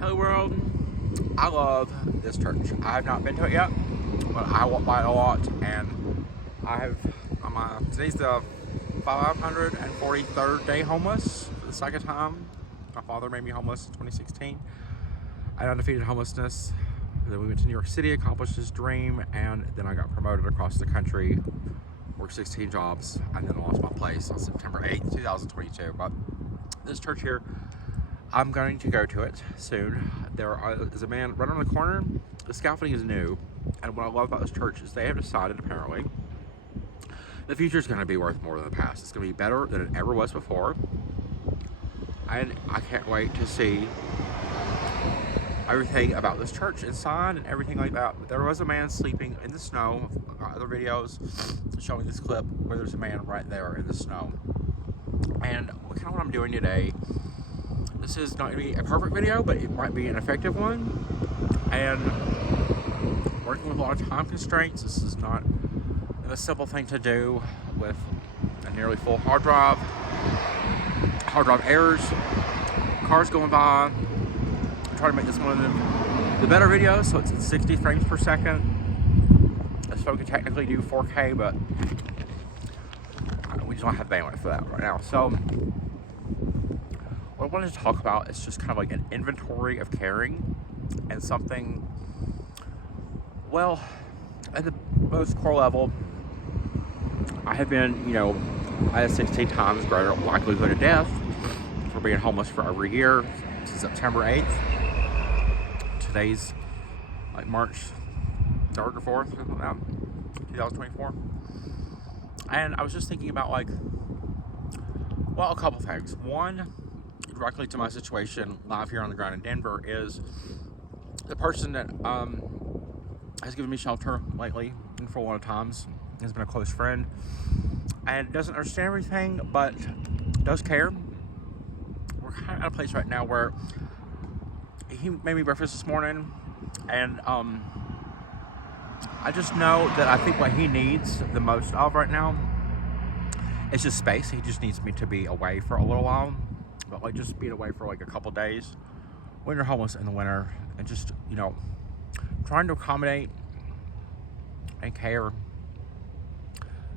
Hello world, I love this church. I have not been to it yet, but I walk by it a lot, and today's the 543rd day homeless for the second time. My father made me homeless in 2016. I had undefeated homelessness. Then we went to New York City, accomplished his dream, and then I got promoted across the country, worked 16 jobs, and then lost my place on September 8th, 2022. But this church here, I'm going to go to it soon. There is a man right on the corner. The scaffolding is new, and what I love about this church is they have decided, apparently, the future is going to be worth more than the past. It's going to be better than it ever was before, and I can't wait to see everything about this church inside and everything like that. But there was a man sleeping in the snow. I've got other videos showing this clip where there's a man right there in the snow. And kind of what I'm doing today, this is not going to be a perfect video, but it might be an effective one. And working with a lot of time constraints, this is not a simple thing to do with a nearly full hard drive errors, cars going by. I'm trying to make this one of the better videos, so it's at 60 frames per second. This phone can technically do 4K, but we just don't have bandwidth for that right now. So what I wanted to talk about is just kind of like an inventory of caring, and something, well, at the most core level, I have been, I have 16 times greater likelihood of death for being homeless for over a year since September 8th. Today's like March 3rd or 4th, something like that, 2024. And I was just thinking about a couple things. One, directly to my situation live here on the ground in Denver, is the person that has given me shelter lately and for a lot of times, has been a close friend and doesn't understand everything, but does care. We're kind of at a place right now where he made me breakfast this morning, and I just know that I think what he needs the most of right now is just space. He just needs me to be away for a little while, but just being away for a couple days when you're homeless in the winter, and just trying to accommodate and care.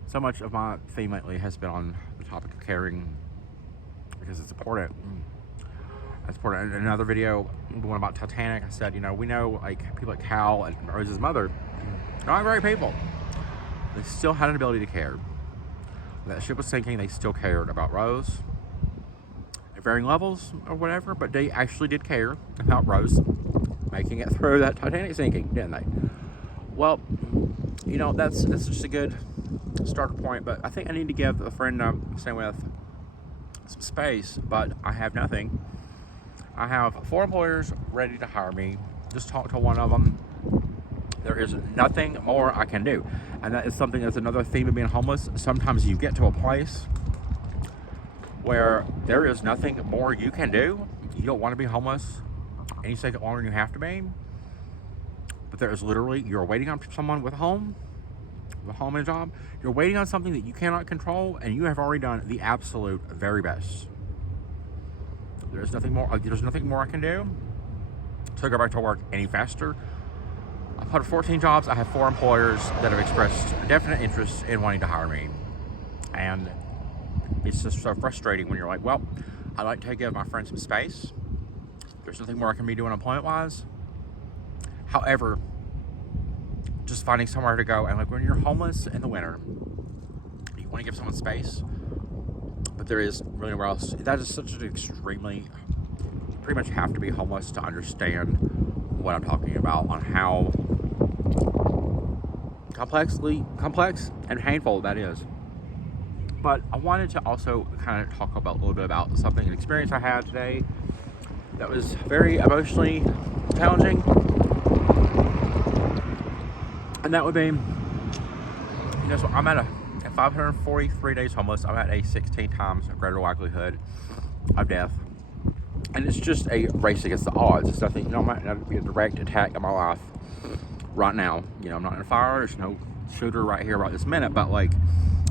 So much of my theme lately has been on the topic of caring, because it's important. It's important. In another video, the one about Titanic, I said, we know people like Cal and Rose's mother, not great people. They still had an ability to care. When that ship was sinking, they still cared about Rose at varying levels or whatever, but they actually did care about Rose making it through that Titanic sinking, didn't they? Well, that's just a good starter point, but I think I need to give the friend I'm staying with some space, but I have nothing. I have 4 employers ready to hire me. Just talked to one of them. There is nothing more I can do, and that is something that's another theme of being homeless. Sometimes you get to a place where there is nothing more you can do. You don't want to be homeless any second longer than you have to be, but there is literally, you're waiting on someone with a home and a job. You're waiting on something that you cannot control, and you have already done the absolute very best. There's nothing more I can do to go back to work any faster. I've put 14 jobs. I have 4 employers that have expressed definite interest in wanting to hire me, and it's just so frustrating when you're like, well, I'd like to give my friend some space. There's nothing more I can be doing employment-wise. However, just finding somewhere to go, and when you're homeless in the winter, you want to give someone space, but there is really nowhere else. That is such an extremely, you pretty much have to be homeless to understand what I'm talking about, on how complex and painful that is. But I wanted to also kind of talk about a little bit about something, an experience I had today that was very emotionally challenging. And that would be, so I'm at 543 days homeless. I'm at a 16 times greater likelihood of death. And it's just a race against the odds. It's nothing, it might not be a direct attack on my life right now. I'm not in a fire. There's no shooter right here right this minute. But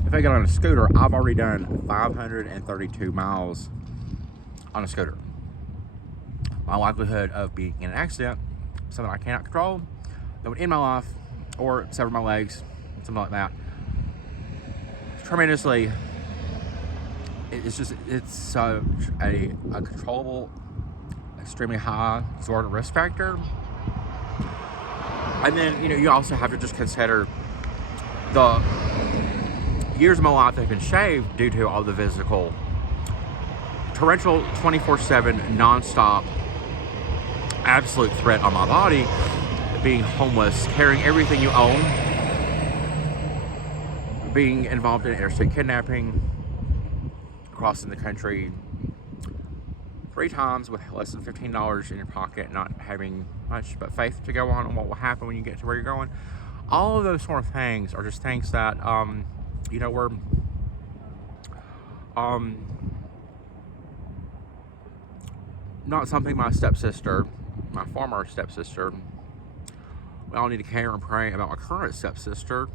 if I get on a scooter, I've already done 532 miles on a scooter. my likelihood of being in an accident, something I cannot control, that would end my life or sever my legs, something like that, tremendously. It's such a controllable, extremely high sort of risk factor. And then, you also have to just consider the years of my life that have been shaved due to all the physical, torrential, 24/7, non-stop, absolute threat on my body, being homeless, carrying everything you own, being involved in interstate kidnapping, crossing the country 3 times with less than $15 in your pocket, not having much but faith to go on what will happen when you get to where you're going. All of those sort of things are just things that, were not something my former stepsister, we all need to care and pray about my current stepsister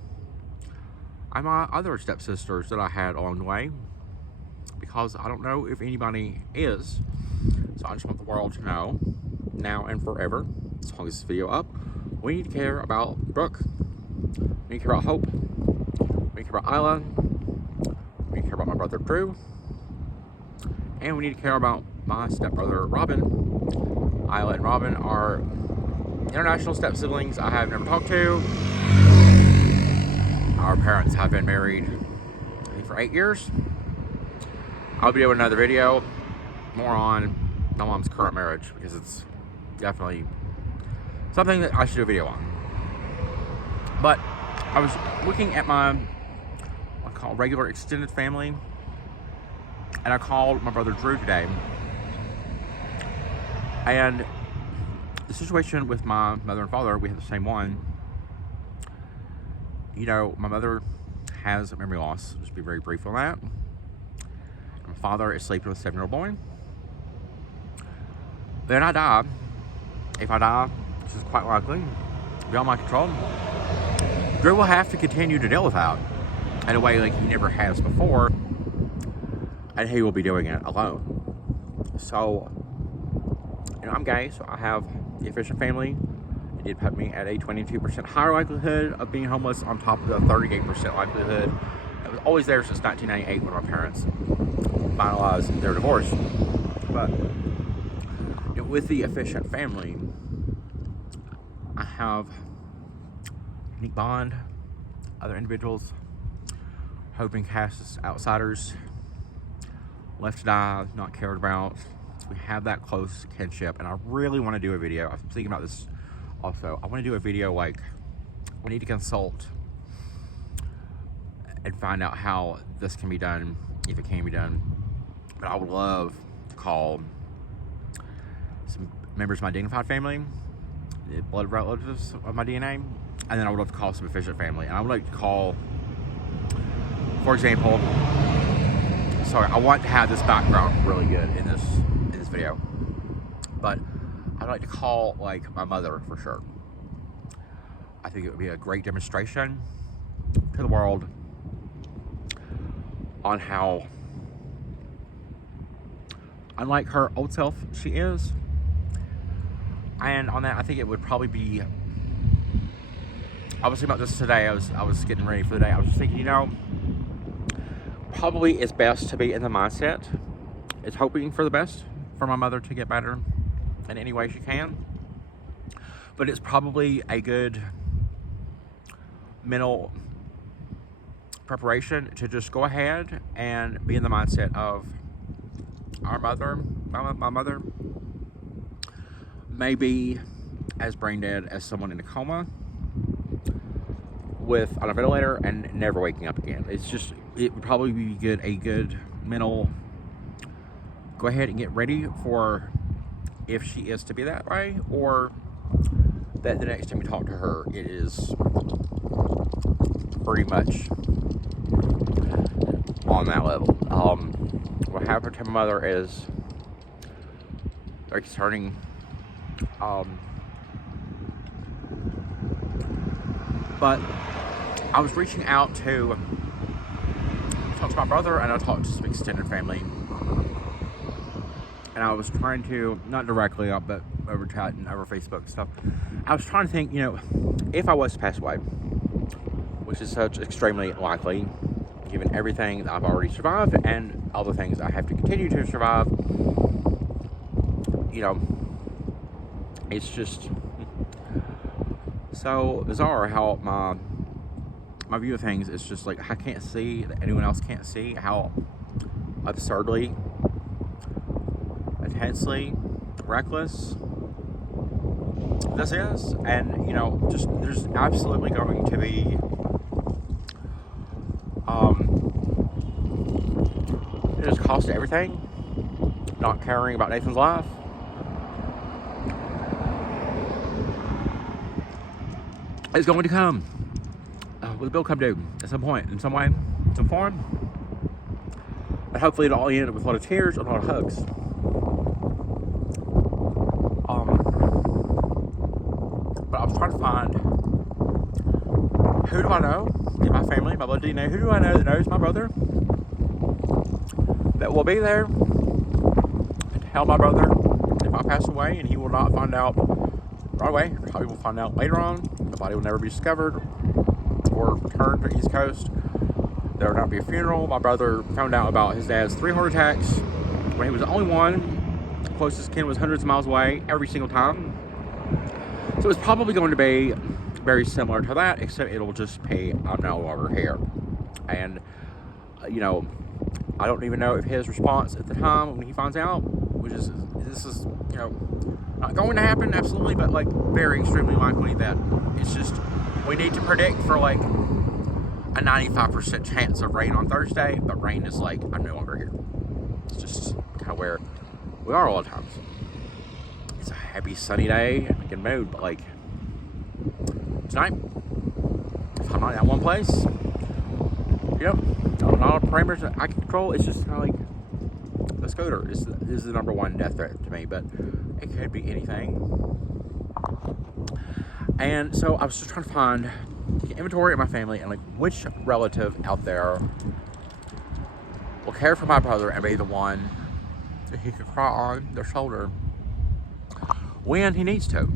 and my other stepsisters that I had along the way, because I don't know if anybody is. So I just want the world to know, now and forever, as long as this video up, we need to care about Brooke. We need to care about Hope. We need to care about Isla. We need to care about my brother Drew. And we need to care about my stepbrother Robin. Isla and Robin are international step siblings I have never talked to. Our parents have been married, I think, for 8 years. I'll be doing another video more on my mom's current marriage, because it's definitely something that I should do a video on. But I was looking at my, what I call regular extended family, and I called my brother Drew today. And the situation with my mother and father, we have the same one. My mother has memory loss. I'll just be very brief on that. My father is sleeping with a 7-year-old boy. Then I die. If I die, which is quite likely, beyond my control, Drew will have to continue to deal with that in a way like he never has before, and he will be doing it alone. So, I'm gay, so I have the efficient family. It did put me at a 22% higher likelihood of being homeless, on top of the 38% likelihood that was always there since 1998 when my parents finalized their divorce. But with the efficient family, I have unique bond, other individuals, hoping cast as outsiders, left to die, not cared about. We have that close kinship, and I really want to do a video. I'm thinking about this also. I want to do a video like, we need to consult and find out how this can be done, if it can be done. But I would love to call some members of my dignified family, the blood relatives of my DNA, and then I would love to call some efficient family. And I would like to call, for example, sorry, I want to have this background really good in this video, but I'd like to call like my mother for sure. I think it would be a great demonstration to the world on how unlike her old self she is. And on that, I think it would probably be, I was thinking about this today. I was getting ready for the day. I was just thinking, probably it's best to be in the mindset, it's hoping for the best for my mother to get better in any way she can. But it's probably a good mental preparation to just go ahead and be in the mindset of our mother, my mother, may be as brain dead as someone in a coma with on a ventilator and never waking up again. It would probably be a good mental, go ahead and get ready for if she is to be that way, or that the next time you talk to her, it is pretty much on that level. What happened to my mother is very concerning. But I was reaching out to talk to my brother, and I talked to some extended family and I was trying to, not directly, but over chat and over Facebook and stuff, I was trying to think, if I was to pass away, which is such extremely likely, given everything that I've already survived and all the things I have to continue to survive, it's just so bizarre how my view of things is just like, I can't see that anyone else can't see how absurdly, intensely reckless this is. And just there's absolutely going to be it just cost everything not caring about Nathan's life. It's going to come with a bill come due at some point, in some way, some form. But hopefully it'll all end with a lot of tears and a lot of hugs. But I was trying to find, who do I know in my family, my blood DNA, who do I know that knows my brother, that will be there and tell my brother if I pass away, and he will not find out right away. Probably will find out later on. The body will never be discovered or returned to the East Coast. There will not be a funeral. My brother found out about his dad's 3 heart attacks when he was the only one. The closest kin was hundreds of miles away every single time. So it's probably going to be very similar to that, except it'll just be, I'm no longer here. And, I don't even know if his response at the time when he finds out, this is, not going to happen, absolutely, but like very extremely likely that it's just, we need to predict for like a 95% chance of rain on Thursday, but rain is like, I'm no longer here. It's just kind of where we are all the times. It's a happy sunny day, and a good mood, but like tonight, if I'm not in one place, not all parameters that I can control, it's just kind of like the scooter. This is the number one death threat to me, but it could be anything. And so I was just trying to find the inventory of my family and like which relative out there will care for my brother and be the one that he can cry on their shoulder when he needs to,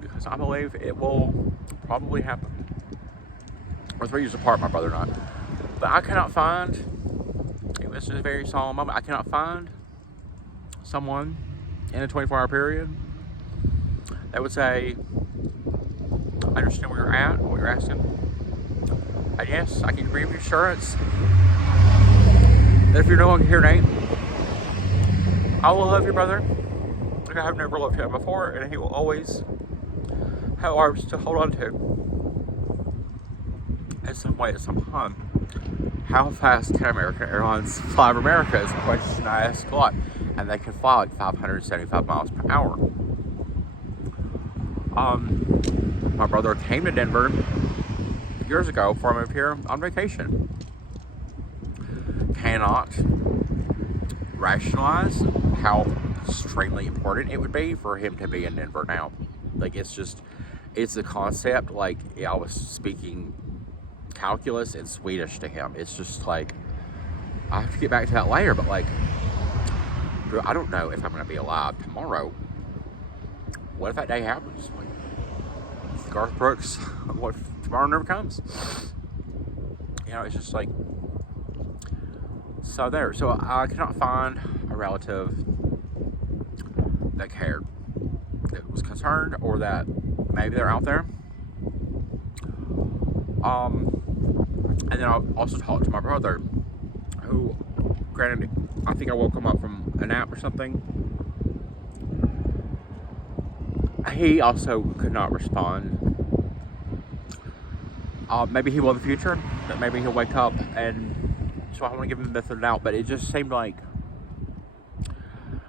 because I believe it will probably happen. We're 3 years apart, my brother and I, but I cannot find, this is a very solemn moment, I cannot find someone in a 24-hour period that would say, I understand where you're at, what you're asking, and yes, I can give you assurance that if you're no longer here, Nate, I will love your brother like I have never loved him before, and he will always have arms to hold on to in some way, at some time. How fast can American Airlines fly over America is a question I ask a lot, and they can fly like 575 miles per hour. My brother came to Denver years ago before I moved here on vacation. Cannot rationalize how extremely important it would be for him to be in Denver now. Like, it's a concept, like, I was speaking calculus and Swedish to him. It's just like, I have to get back to that later, but like, I don't know if I'm going to be alive tomorrow. What if that day happens? Like, Garth Brooks, what if tomorrow never comes? It's just like, so there. So I cannot find a relative that cared, that was concerned, or that maybe they're out there. And then I also talked to my brother, who, granted, I think I woke him up from a nap or something. He also could not respond. Maybe he will in the future, but maybe he'll wake up, and so I want to give him the benefit of the doubt, but it just seemed like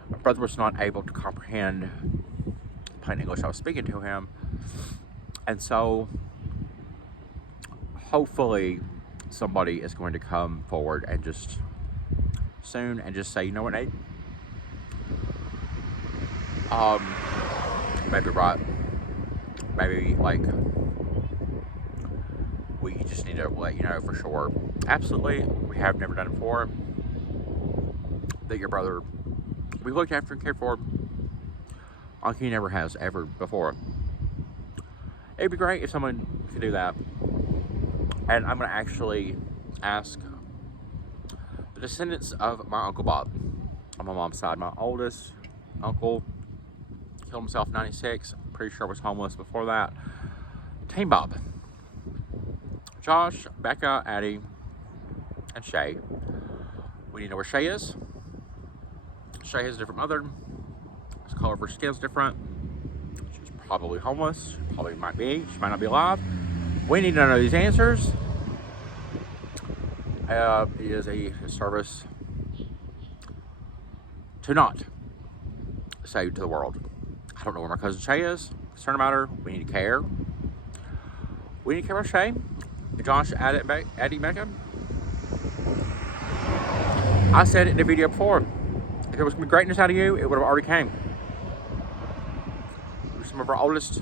my brother was not able to comprehend plain English I was speaking to him, and so hopefully somebody is going to come forward and just soon and just say, you know what, Nate? Maybe right. Maybe like we just need to let you know for sure. Absolutely, we have never done it before. That your brother will be looked after and cared for like he never has ever before. It'd be great if someone could do that. And I'm going to actually ask the descendants of my Uncle Bob on my mom's side. My oldest uncle killed himself in 96. Pretty sure was homeless before that. Team Bob. Josh, Becca, Addie, and Shay. We need to know where Shay is. Shay has a different mother. The color of her skin's different. She's probably homeless. Probably might be. She might not be alive. We need to know these answers. It is a service to not say to the world, I don't know where my cousin Shay is. Concerned about her. We need to care. We need to care about Shay. Josh, Addie, Becca. I said it in the video before. If there was going to be greatness out of you, it would have already came. Some of our oldest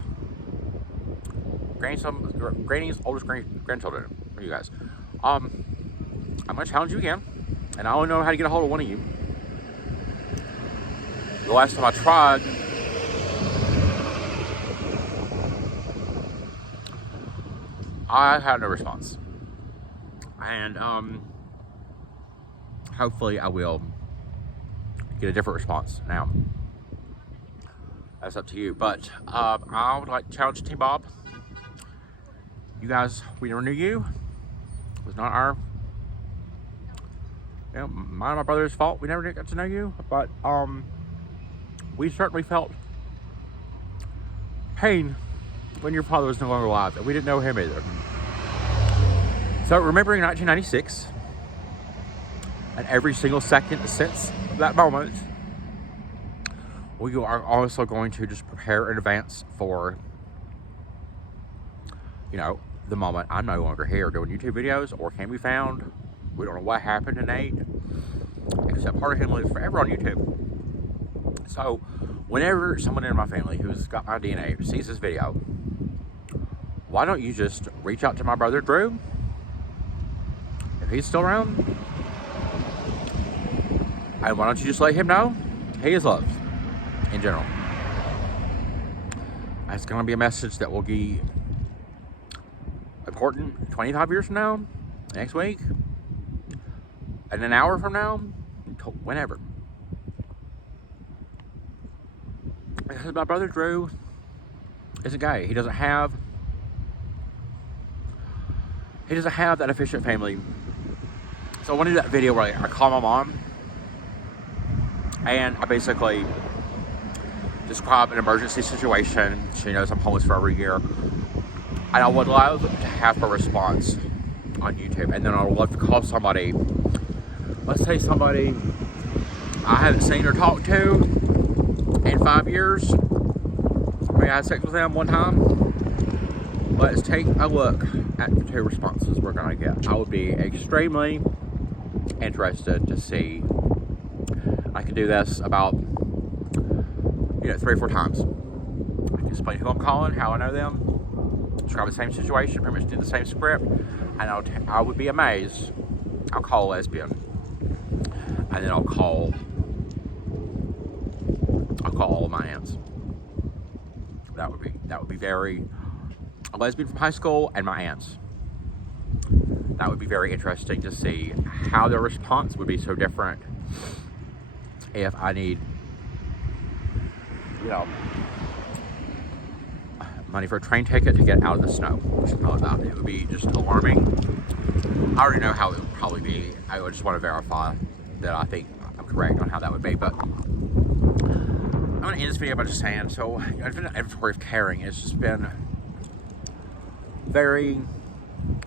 granny's oldest grandchildren for you guys. I'm going to challenge you again, and I only know how to get a hold of one of you. The last time I tried, I had no response. And hopefully I will get a different response now. That's up to you. But I would like to challenge Team Bob. You guys, we never knew you. It was not our, mine and my brother's fault. We never got to know you. But we certainly felt pain when your father was no longer alive, and we didn't know him either. So remembering 1996 and every single second since that moment, we are also going to just prepare in advance for, the moment I'm no longer here doing YouTube videos or can be found. We don't know what happened to Nate, except part of him lives forever on YouTube. So whenever someone in my family who's got my DNA sees this video, why don't you just reach out to my brother Drew, if he's still around, and why don't you just let him know he is loved in general. It's going to be a message that will be important 25 years from now, next week, and an hour from now, whenever. Because my brother Drew isn't gay. He doesn't have that efficient family. So I want to do that video where I call my mom and I basically describe an emergency situation. She knows I'm homeless for over a year. And I would love to have her response on YouTube. And then I would love to call somebody, let's say somebody I haven't seen or talked to in 5 years. Maybe I had sex with them one time. Let's take a look at the 2 responses we're going to get. I would be extremely interested to see. I could do this about 3 or 4 times. I can explain who I'm calling, how I know them, describe the same situation, pretty much do the same script, and I would be amazed. I'll call a lesbian, and then I'll call all of my aunts. That would be very, a lesbian from high school and my aunts. That would be very interesting to see how their response would be so different if I need, money for a train ticket to get out of the snow, which is not about it. It would be just alarming. I already know how it would probably be. I would just want to verify that I think I'm correct on how that would be. But I'm going to end this video by just saying, so I've been an inventory of caring. It's just been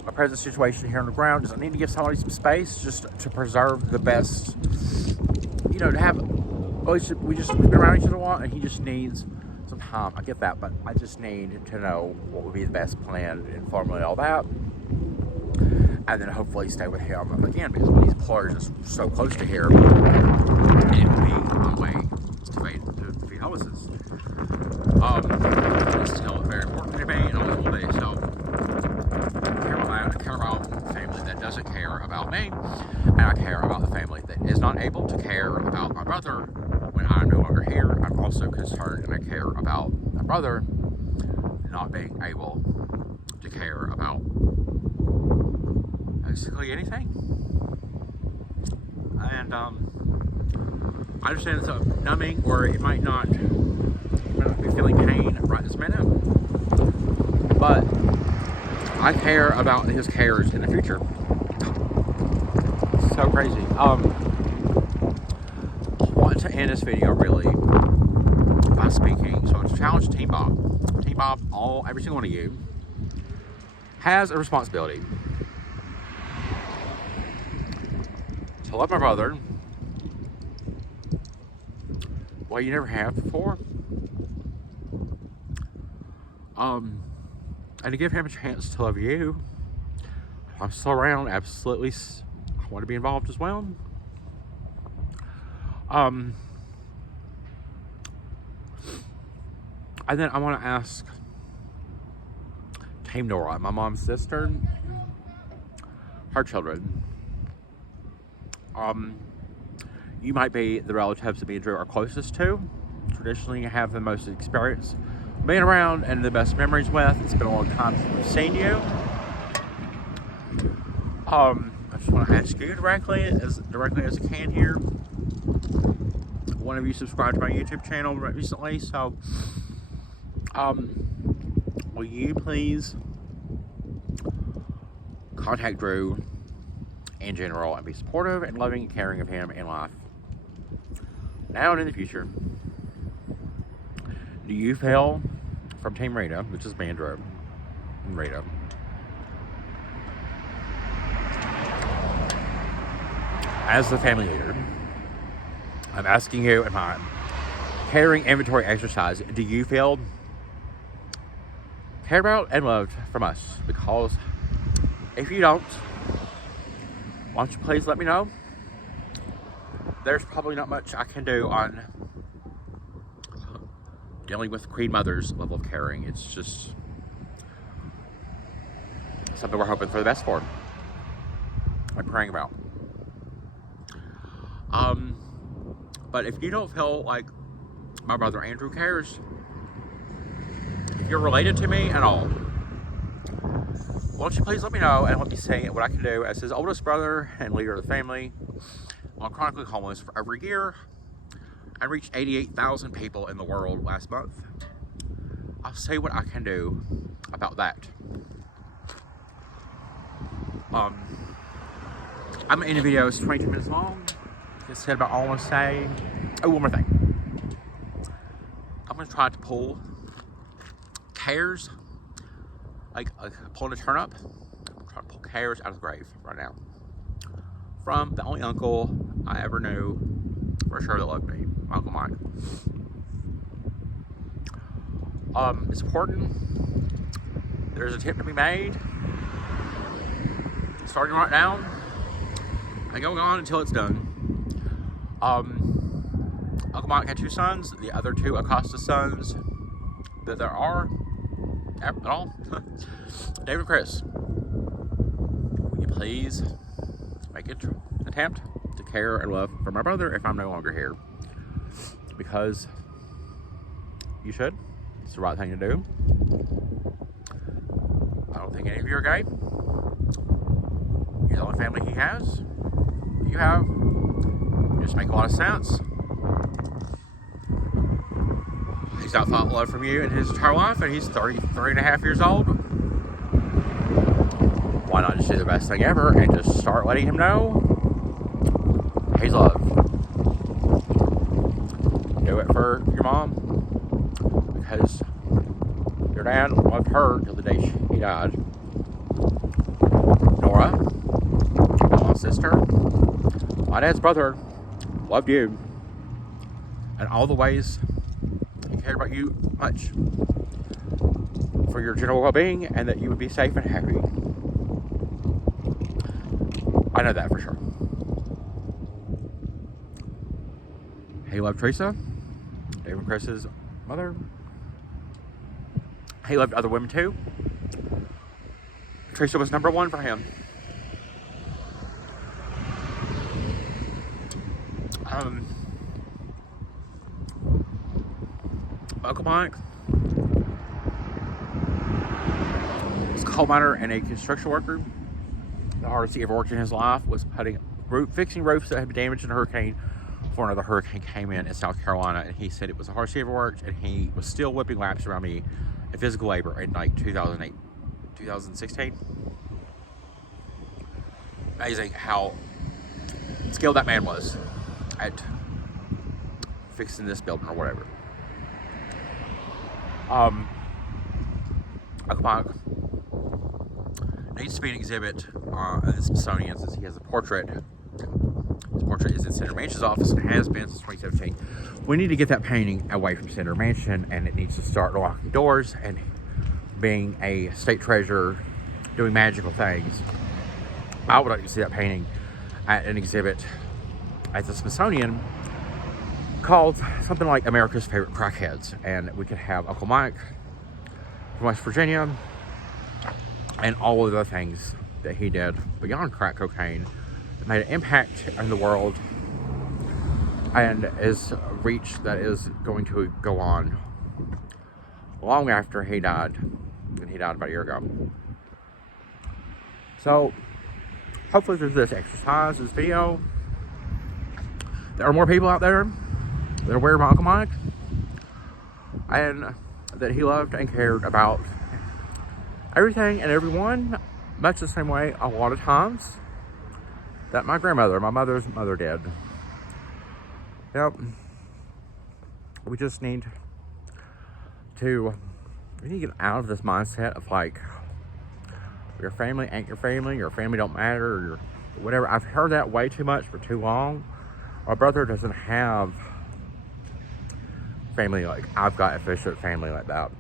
a present situation here on the ground. Just I need to give somebody some space just to preserve the best, to have, we've been around each other a while, and he just needs some time. I get that, but I just need to know what would be the best plan and formulate all that, and then hopefully stay with him again, because when these employers are so close to here, it would be a way to feed homelessness. This is still very important to me, and always will be. So I care about a family that doesn't care about me, and I care about the family that is not able to care about my brother when I also concerned and I care about my brother not being able to care about basically anything. And I understand it's a numbing, or it might not be feeling pain right this minute, but I care about his cares in the future. So crazy. I want to end this video really by speaking. So it's a challenge to Team Bob. Team Bob, every single one of you has a responsibility to love my brother well you never have before, and to give him a chance to love you. I'm still around, absolutely. I want to be involved as well. And then I want to ask Team Nora, my mom's sister, her children. You might be the relatives that me and Drew are closest to. Traditionally, you have the most experience being around and the best memories with. It's been a long time since we've seen you. I just want to ask you directly as I can here. One of you subscribed to my YouTube channel recently, so will you please contact Drew in general and be supportive and loving and caring of him in life, now and in the future. Do you feel, from Team Rita, which is me and Drew and Rita, as the family leader, I'm asking you in my caring inventory exercise, do you feel cared about and loved from us? Because if you don't, why don't you please let me know? There's probably not much I can do on dealing with Queen Mother's level of caring. It's just something we're hoping for the best for. I'm praying about. But if you don't feel like my brother Andrew cares, if you're related to me at all, why don't you please let me know and let me say what I can do as his oldest brother and leader of the family on Chronically Homeless for over a year. I reached 88,000 people in the world last month. I'll say what I can do about that. I'm gonna end the video. It's 22 minutes long. Just said about all I want to say. Oh, one more thing. I'm gonna try to pull cares, like pulling a turnip. I'm trying to pull cares out of the grave right now from the only uncle I ever knew for sure that loved me, Uncle Mike. It's important. There's an attempt to be made, starting right now and going on until it's done. Uncle Mike had 2 sons. The other 2 Acosta sons that there are at all, David and Chris. Will you please make an attempt to care and love for my brother if I'm no longer here? Because you should. It's the right thing to do. I don't think any of you are gay. You're the only family he has. You have. You just make a lot of sense. He's not felt love from you in his entire life, and he's 33 and a half years old. Why not just do the best thing ever and just start letting him know he's loved? Do it for your mom, because your dad loved her till the day he died. Nora, my mom's sister, my dad's brother, loved you, and all the ways he cared about you much for your general well-being and that you would be safe and happy. I know that for sure. He loved Teresa, David and Chris's mother. He loved other women too. Teresa was number 1 for him. Uncle Mike was a coal miner and a construction worker. The hardest he ever worked in his life was fixing roofs that had been damaged in a hurricane before another hurricane came in South Carolina. And he said it was the hardest he ever worked, and he was still whipping laps around me in physical labor in like 2016. Amazing how skilled that man was at fixing this building or whatever. Uncle Mike needs to be an exhibit at the Smithsonian, since he has a portrait. His portrait is in Senator Manchin's office and has been since 2017. We need to get that painting away from Senator Manchin, and it needs to start locking doors and being a state treasurer doing magical things. I would like to see that painting at an exhibit at the Smithsonian called something like America's Favorite Crackheads, and we could have Uncle Mike from West Virginia and all of the things that he did beyond crack cocaine that made an impact in the world and is a reach that is going to go on long after he died, and he died about a year ago. So hopefully through this exercise, this video, there are more people out there that are aware of Uncle Mike and that he loved and cared about everything and everyone, much the same way a lot of times that my grandmother, my mother's mother, did. Yep. We just need to get out of this mindset of like, your family ain't your family don't matter, or whatever. I've heard that way too much for too long. My brother doesn't have family like I've got official family like that.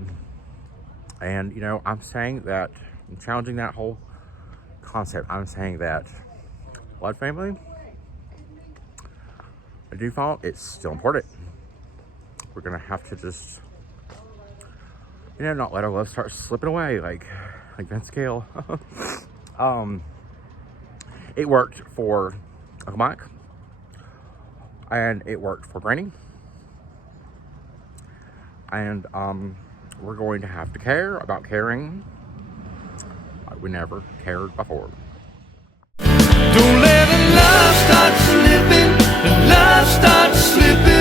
And you know, I'm saying that, I'm challenging that whole concept. I'm saying that blood family, by default, it's still important. We're gonna have to just, you know, not let our love start slipping away like Vince Gill. It worked for Uncle Mike, and it worked for Granny, and we're going to have to care about caring like we never cared before. Don't let love start slipping, love start slipping.